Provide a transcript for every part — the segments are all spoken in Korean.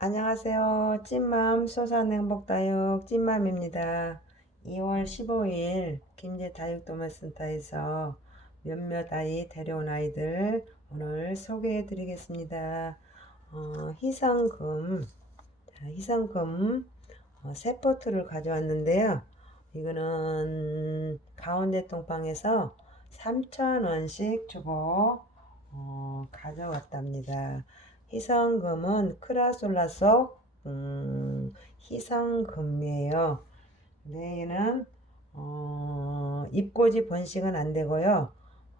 안녕하세요. 찐맘 소산 행복다육 찐맘입니다. 2월 15일 김제 다육도마센터에서 몇몇 아이 데려온 아이들 오늘 소개해 드리겠습니다. 어, 희성금, 자, 희성금 어, 세 포트를 가져왔는데요. 이거는 가운데 통방에서 3,000원씩 주고 어, 가져왔답니다. 희성금은 크라솔라 속 음, 희성금이에요. 얘는 어, 잎꽂이 번식은 안 되고요.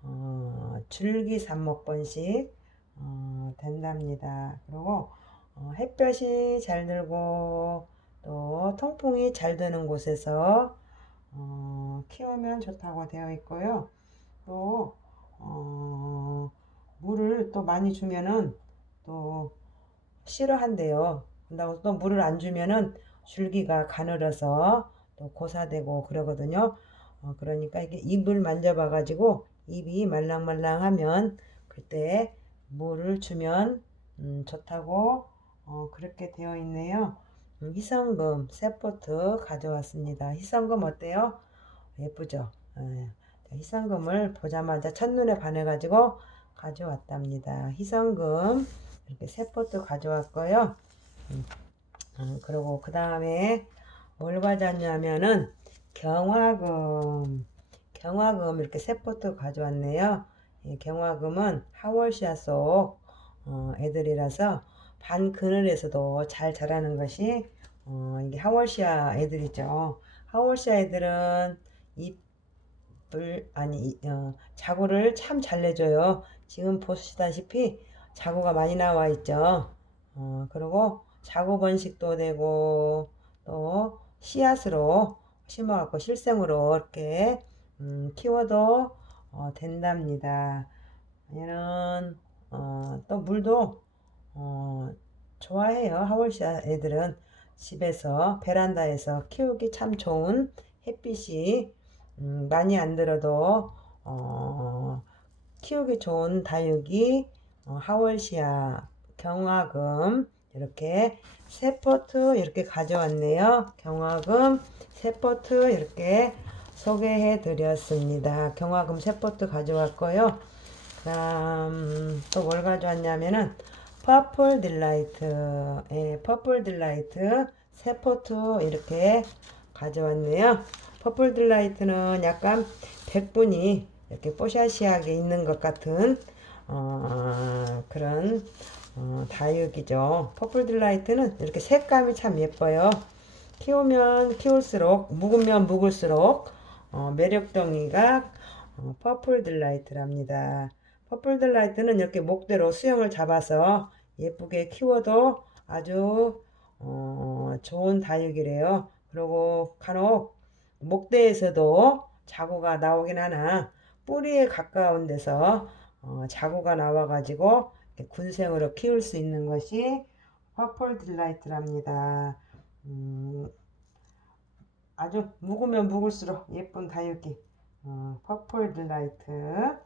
어, 줄기 삽목 번식 어, 된답니다. 그리고 어, 햇볕이 잘 들고 또 통풍이 잘 드는 곳에서 어, 키우면 좋다고 되어 있고요. 또 어, 물을 또 많이 주면은 또 싫어한대요. 그다고 또 물을 안 주면은 줄기가 가늘어서 또 고사되고 그러거든요. 어, 그러니까 이게 잎을 만져봐 가지고 잎이 말랑말랑하면 그때 물을 주면 음, 좋다고 어, 그렇게 되어 있네요. 음, 희성금 세포트 가져왔습니다. 희성금 어때요? 예쁘죠? 예. 희성금을 보자마자 첫눈에 반해가지고 가져왔답니다. 희성금 이렇게 세 포트 가져왔고요. 음, 음, 그리고 그 다음에 뭘 가져왔냐면은 경화금 경화금 이렇게 세 포트 가져왔네요. 이 경화금은 하월시아 속 어, 애들이라서 반 그늘에서도 잘 자라는 것이 어, 이게 하월시아 애들이죠. 하월시아 애들은 잎을 아니 어, 자구를 참 잘 내줘요. 지금 보시다시피 자구가 많이 나와 있죠. 어, 그리고 자구 번식도 되고 또 씨앗으로 심어갖고 실생으로 이렇게 음, 키워도 어, 된답니다. 얘는 어, 또 물도 어, 좋아해요. 하월시아 애들은 집에서 베란다에서 키우기 참 좋은 햇빛이 음, 많이 안 들어도 어, 키우기 좋은 다육이 어, 하월시아, 경화금 이렇게 세 포트 이렇게 가져왔네요. 경화금 세 포트 이렇게 소개해 드렸습니다. 경화금 세 포트 가져왔고요. 그다음 또 뭘 가져왔냐면은 퍼플 딜라이트, 예, 퍼플 딜라이트 세 포트 이렇게 가져왔네요. 퍼플 딜라이트는 약간 백분이 이렇게 뽀샤시하게 있는 것 같은 어, 그런 어, 다육이죠. 퍼플 딜라이트는 이렇게 색감이 참 예뻐요. 키우면 키울수록 묵으면 묵을수록 어, 매력덩이가 어, 퍼플 딜라이트랍니다. 퍼플 딜라이트는 이렇게 목대로 수영을 잡아서 예쁘게 키워도 아주 어, 좋은 다육이래요. 그리고 간혹 목대에서도 자구가 나오긴 하나 뿌리에 가까운 데서 어, 자구가 나와가지고 군생으로 키울 수 있는 것이 퍼플 딜라이트랍니다. 음, 아주 묵으면 묵을수록 예쁜 다육이 어, 퍼플 딜라이트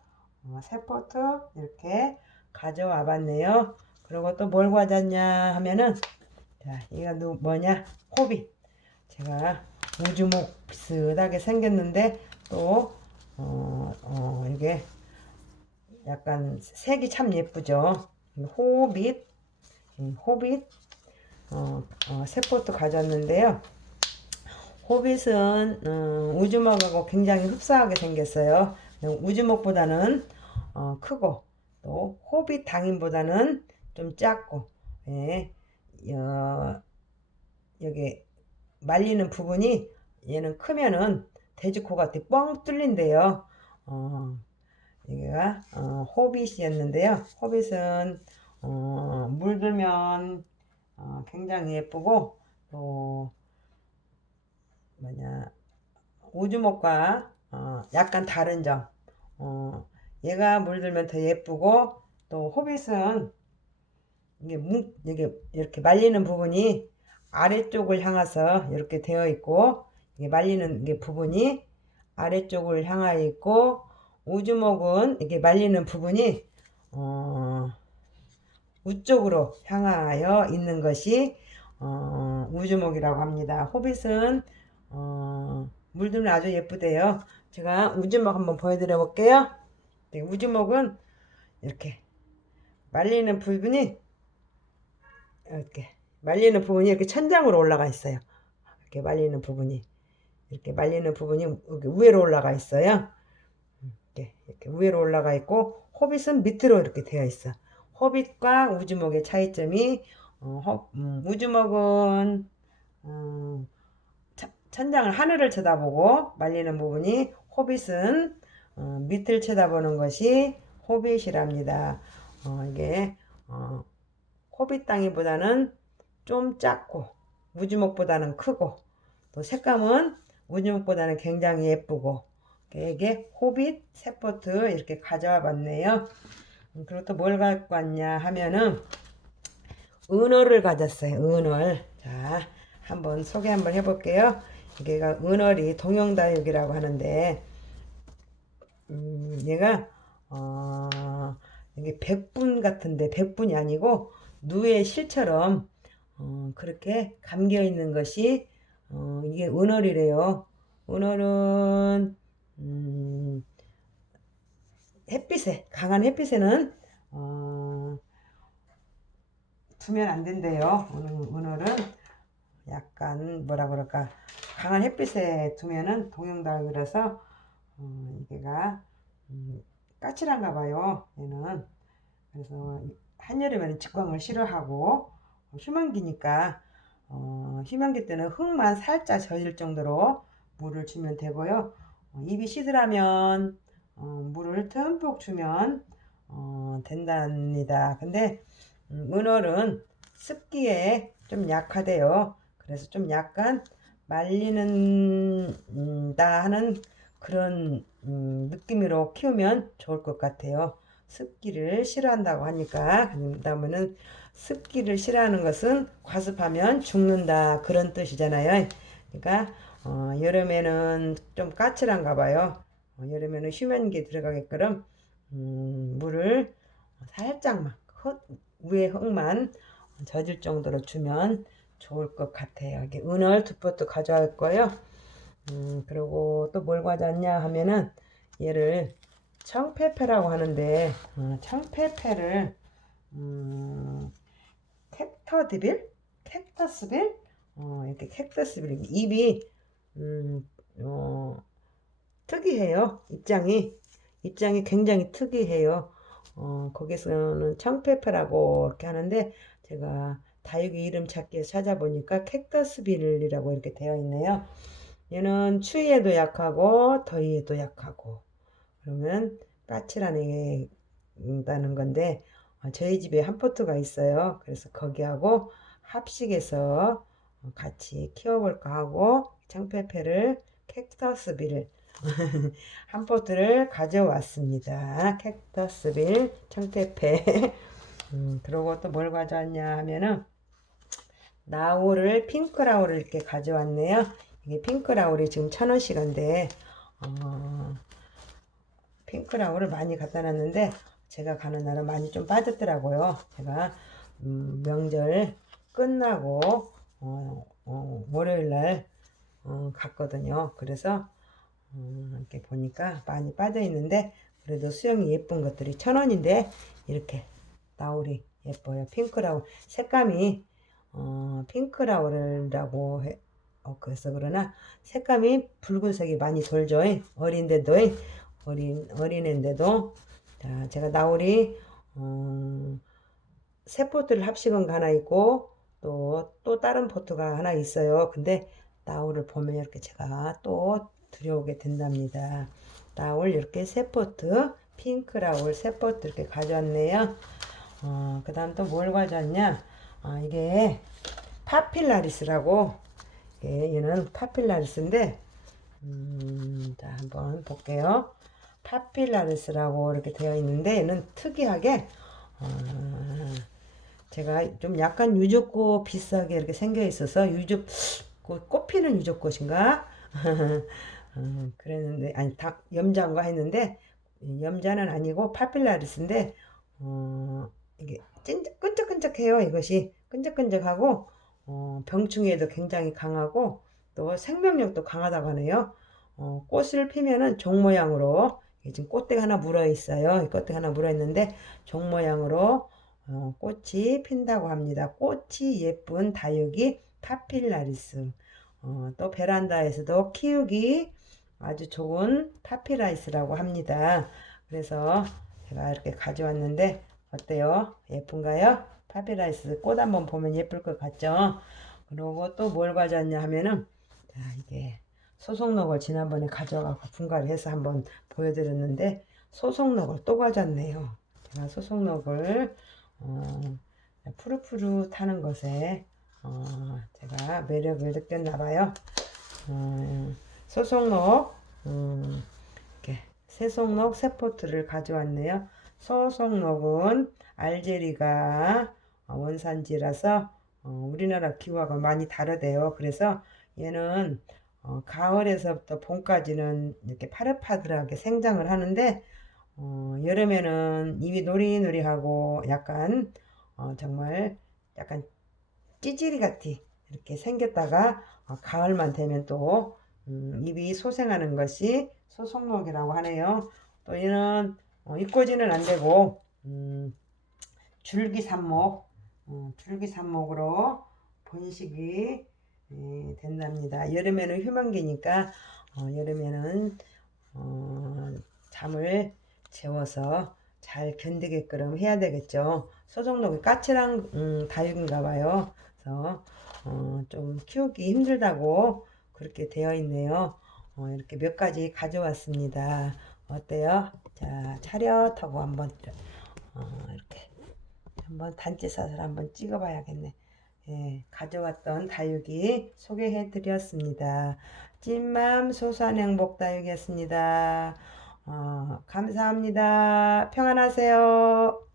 어, 세 포트 이렇게 가져와 봤네요. 그리고 또 뭘 가졌냐 하면은 자 이거 누 뭐냐 호빗 제가 우주목 비슷하게 생겼는데 또 어, 어, 이게 약간 색이 참 예쁘죠. 호빗, 호빗, 어, 어, 세포트 가졌는데요. 호빗은 어, 우주목하고 굉장히 흡사하게 생겼어요. 우주목보다는 어, 크고 또 호빗 당인보다는 좀 작고 예, 어, 여기 말리는 부분이 얘는 크면은 돼지코 같아 뻥 뚫린대요. 어, 여기가 어, 호빗이었는데요. 호빗은 어, 물들면 어, 굉장히 예쁘고 또 뭐냐 우주목과 어, 약간 다른 점. 어, 얘가 물들면 더 예쁘고 또 호빗은 이게 뭉 이게 이렇게 말리는 부분이 아래쪽을 향해서 이렇게 되어 있고 이게 말리는 게 부분이 아래쪽을 향하여 있고 우주목은 이렇게 말리는 부분이 어, 우쪽으로 향하여 있는 것이 어, 우주목이라고 합니다. 호빗은 어, 물들면 아주 예쁘대요. 제가 우주목 한번 보여드려 볼게요. 네, 우주목은 이렇게 말리는 부분이 이렇게 말리는 부분이 이렇게 천장으로 올라가 있어요. 이렇게 말리는 부분이 이렇게 말리는 부분이 위로 올라가 있어요. 이렇게, 이렇게 위로 올라가 있고 호빗은 밑으로 이렇게 되어 있어. 호빗과 우주목의 차이점이 어, 호- 음, 우주목은 음, 차- 천장을 하늘을 쳐다보고 말리는 부분이 호빗은 어, 밑을 쳐다보는 것이 호빗이랍니다. 어, 이게 어, 호빗 땅이보다는 좀 작고 우주목보다는 크고 또 색감은 우주목보다는 굉장히 예쁘고 이게 호빗 세포트 이렇게 가져와 봤네요. 음, 그리고 또 뭘 갖고 왔냐 하면은 은어를 가졌어요. 은얼. 자, 한번 소개 한번 해볼게요. 이게가 은얼이 동영다육이라고 하는데, 음, 얘가 어, 이게 백분 같은데 백분이 아니고 누의 실처럼 어, 그렇게 감겨 있는 것이 어, 이게 은얼이래요. 은얼은 음, 햇빛에 강한 햇빛에는 어, 두면 안 된대요. 은- 은얼은 약간 뭐라 그럴까 강한 햇빛에 두면은 동영다육이라서 어, 이게가 음, 까칠한가 봐요. 얘는 그래서 한여름에는 직광을 싫어하고 어, 휴먼기니까 어, 휴먼기 때는 흙만 살짝 젖을 정도로 물을 주면 되고요. 어, 입이 시들하면 어, 물을 듬뿍 주면 어, 된답니다. 근데 음, 은얼은 습기에 좀 약하대요. 그래서 좀 약간 말리는 음, 다 하는 그런 음, 느낌으로 키우면 좋을 것 같아요. 습기를 싫어한다고 하니까 그다음에는 습기를 싫어하는 것은 과습하면 죽는다 그런 뜻이잖아요. 그러니까 어, 여름에는 좀 까칠한가 봐요. 어, 여름에는 휴면기 들어가게끔 음, 물을 살짝만 흙, 위에 흙만 젖을 정도로 주면 좋을 것 같아요. 이게 은얼 두 포트 가져갈 거예요. 음, 그리고 또 뭘 가져왔냐 하면은 얘를 청페페라고 하는데 어, 청페페를 음, 캡터드빌? 캡터스빌? 어, 이렇게 캡터스빌 입이 음, 어, 특이해요. 입장이 입장이 굉장히 특이해요. 어, 거기서는 청페페라고 이렇게 하는데 제가 다육이 이름 찾기에 찾아보니까 캡터스빌이라고 이렇게 되어 있네요. 얘는 추위에도 약하고 더위에도 약하고 그러면 까칠하다는 건데 어, 저희 집에 한 포트가 있어요. 그래서 거기하고 합식해서 어, 같이 키워볼까 하고 청페페를 캡터스빌 한 포트를 가져왔습니다. 캡터스빌 청테페 음, 그리고 또 뭘 가져왔냐 하면은 나우를 핑크라우를 이렇게 가져왔네요. 이게 핑크라울이 지금 천원씩인데 어, 핑크라울을 많이 갖다 놨는데 제가 가는 날은 많이 좀 빠졌더라고요. 제가 음, 명절 끝나고 어, 어, 월요일 날 어, 갔거든요. 그래서 음, 이렇게 보니까 많이 빠져 있는데 그래도 수영이 예쁜 것들이 천 원인데 이렇게 나울이 예뻐요. 핑크라울 색감이 어, 핑크라울이라고 해, 어, 그래서 그러나 색감이 붉은색이 많이 돌죠. 어린데도 어린 어린애인데도 자 제가 나울이 어, 세 포트를 합식은 거 하나 있고 또 또 다른 포트가 하나 있어요. 근데 나울을 보면 이렇게 제가 또 들여오게 된답니다. 나울 이렇게 세 포트 핑크 라울 세 포트 이렇게 가져왔네요. 어, 그 다음 또 뭘 가져왔냐? 아, 이게 파필라리스라고 예, 얘는 파필라리스인데 음, 자 한번 볼게요. 파필라리스라고 이렇게 되어 있는데 얘는 특이하게 어, 제가 좀 약간 유적꽃 비싸게 이렇게 생겨 있어서 유적 꽃, 꽃피는 유적꽃인가? 어, 그랬는데 아니 다 염자인가 했는데 염자는 아니고 파필라리스인데 어, 이게 찐 끈적 끈적끈적해요. 이것이 끈적끈적하고 어, 병충해에도 굉장히 강하고 또 생명력도 강하다고 하네요. 어, 꽃을 피면은 종 모양으로 지금 꽃대가 하나 물어 있어요. 이 꽃대가 하나 물어 있는데 종 모양으로 어, 꽃이 핀다고 합니다. 꽃이 예쁜 다육이 파필라리스. 어, 또 베란다에서도 키우기 아주 좋은 파피라이스라고 합니다. 그래서 제가 이렇게 가져왔는데 어때요? 예쁜가요? 파피라이스 꽃 한번 보면 예쁠 것 같죠? 그리고 또 뭘 가져왔냐 하면은 자 이게 소송록을 지난번에 가져가고 분갈이 해서 한번 보여드렸는데 소송록을 또 가져왔네요. 제가 소송록을 어, 푸릇푸릇하는 것에 어, 제가 매력을 느꼈나 봐요. 어, 소송록 음, 이렇게 새송록 세 포트를 가져왔네요. 소송록은 알제리가 어, 원산지라서 어, 우리나라 기후하고 많이 다르대요. 그래서 얘는 어, 가을에서부터 봄까지는 이렇게 파릇파릇하게 생장을 하는데 어, 여름에는 잎이 노리노리하고 약간 어, 정말 약간 찌질이 같이 이렇게 생겼다가 어, 가을만 되면 또 음, 잎이 소생하는 것이 소송록이라고 하네요. 또 얘는 어, 잎꽂이는 안 되고 음, 줄기삽목 어, 줄기삽목으로 번식이 예, 된답니다. 여름에는 휴먼기니까 어, 여름에는 어, 잠을 재워서 잘 견디게끔 해야 되겠죠. 소송록이 까칠한 음, 다육인가 봐요. 그래서 어, 좀 키우기 힘들다고 그렇게 되어 있네요. 어, 이렇게 몇 가지 가져왔습니다. 어때요? 자, 차렷하고 한번 어, 이렇게 한번 단체 사슬 한번 찍어봐야겠네. 예, 가져왔던 다육이 소개해 드렸습니다. 찐맘 소소한 행복 다육이었습니다. 어, 감사합니다. 평안하세요.